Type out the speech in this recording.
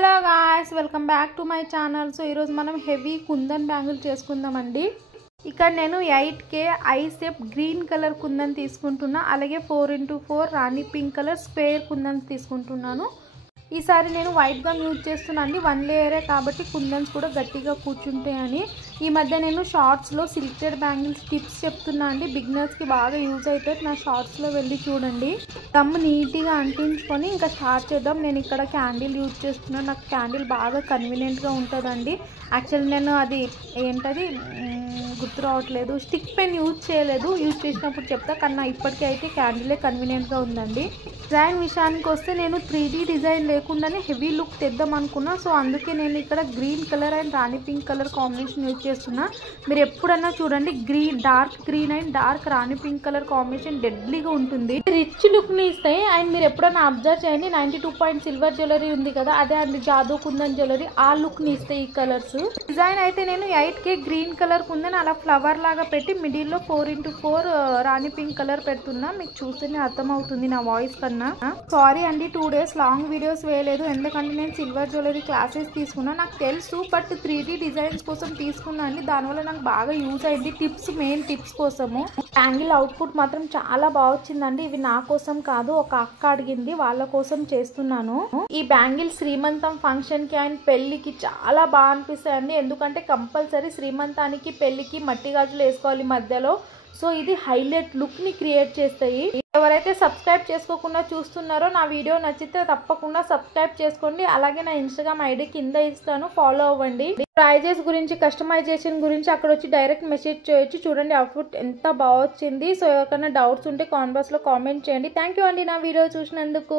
Hello guys, welcome back to my channel. So ఈరోజు మనం heavy kundan bangle చేసుకుందామండి. ఇక్కడ నేను 8K I shape green colour kundan తీసుకుంటున్నా. అలాగే 4x4 రాణి పింక్ కలర్ స్క్వేర్ కుందన్ తీసుకుంటున్నాను. ఈసారి నేను వైట్ గమ్ యూజ్ చేస్తున్నాను అండి. 1 లేయరే కాబట్టి కుందన్స్ కూడా గట్టిగా కూర్చుంటాయని. ఈ మధ్య నేను షార్ట్స్లో సిల్కెడ్ బ్యాంగిల్స్ టిప్స్ చెప్తున్నా అండి. బిగినర్స్కి బాగా యూజ్ అవుతుంది. నా షార్ట్స్లో వెళ్ళి చూడండి. గమ్ నీట్గా అంటించుకొని ఇంకా స్టార్ట్ చేద్దాం. నేను ఇక్కడ క్యాండిల్ యూజ్ చేస్తున్నాను. నాకు క్యాండిల్ బాగా కన్వీనియంట్గా ఉంటుందండి. యాక్చువల్లీ నేను అది ఏంటది గుర్తు రావట్లేదు, స్టిక్ పెన్ యూజ్ చేయలేదు. యూజ్ చేసినప్పుడు చెప్తా, కన్నా ఇప్పటికీ అయితే క్యాండిలే కన్వీనియంట్గా ఉందండి. డిజైన్ విషయానికి వస్తే నేను 3D డిజైన్ లేకుండానే హెవీ లుక్ తెద్దాం అనుకున్నా. సో అందుకే నేను ఇక్కడ green colour and rani pink colour combination use చేస్తున్నా. మీరు ఎప్పుడన్నా చూడండి, dark green and dark rani pink colour combination డెడ్లీగా ఉంటుంది. రిచ్ లుక్ని ఇస్తాయి. అండ్ మీరు ఎప్పుడన్నా అబ్జర్వ్ చేయండి, 92 సిల్వర్ జ్యువెలరీ ఉంది కదా, అదే అండి జాదూ కుందన్ జ్యువెలరీ. ఆ లుక్ని ఇస్తాయి ఈ కలర్స్. డిజైన్ అయితే నేను 8K గ్రీన్ కలర్ కుందన్ అలా ఫ్లవర్ లాగా పెట్టి మిడిల్లో 4x4 రాణి పింక్ కలర్ పెడుతున్నా. మీకు చూస్తేనే అర్థమవుతుంది నా వాయిస్ కన్నా. సారీ అండి, 2 డేస్ లాంగ్ వీడియోస్ వేయలేదు, ఎందుకంటే నేను సిల్వర్ జ్యువెలరీ క్లాసెస్ తీసుకున్నా. నాకు తెలుసు, బట్ 3D డిజైన్స్ కోసం తీసుకున్నా అండి. దానివల్ల నాకు బాగా యూజ్ అయింది. మెయిన్ టిప్స్ కోసము. బ్యాంగిల్ అవుట్పుట్ మాత్రం చాలా బాగా వచ్చిందండి. ఇవి నా కోసం కాదు, ఒక అక్క అడిగింది, వాళ్ళ కోసం చేస్తున్నాను. ఈ బ్యాంగిల్ శ్రీమంతం ఫంక్షన్ కి అండ్ పెళ్లికి చాలా బాగా అనిపిస్తాయండి. ఎందుకంటే కంపల్సరీ శ్రీమంతానికి పెళ్లికి మట్టి గాజులు వేసుకోవాలి మధ్యలో. సో ఇది హైలైట్ లుక్ ని క్రియేట్ చేస్తాయి. ఎవరైతే సబ్స్క్రైబ్ చేసుకోకుండా చూస్తున్నారో, నా వీడియో నచ్చితే తప్పకుండా సబ్స్క్రైబ్ చేసుకోండి. అలాగే నా ఇన్స్టాగ్రామ్ ఐడి కింద ఇస్తాను, ఫాలో అవ్వండి. ప్రైజెస్ గురించి, కస్టమైజేషన్ గురించి అక్కడ వచ్చి డైరెక్ట్ మెసేజ్ చేయొచ్చు. చూడండి అవుట్పుట్ ఎంత బాగా వచ్చింది. సో ఎవరికైనా డౌట్స్ ఉంటే కామెంట్ బాక్స్ లో కామెంట్ చేయండి. థ్యాంక్ యూ అండి నా వీడియో చూసినందుకు.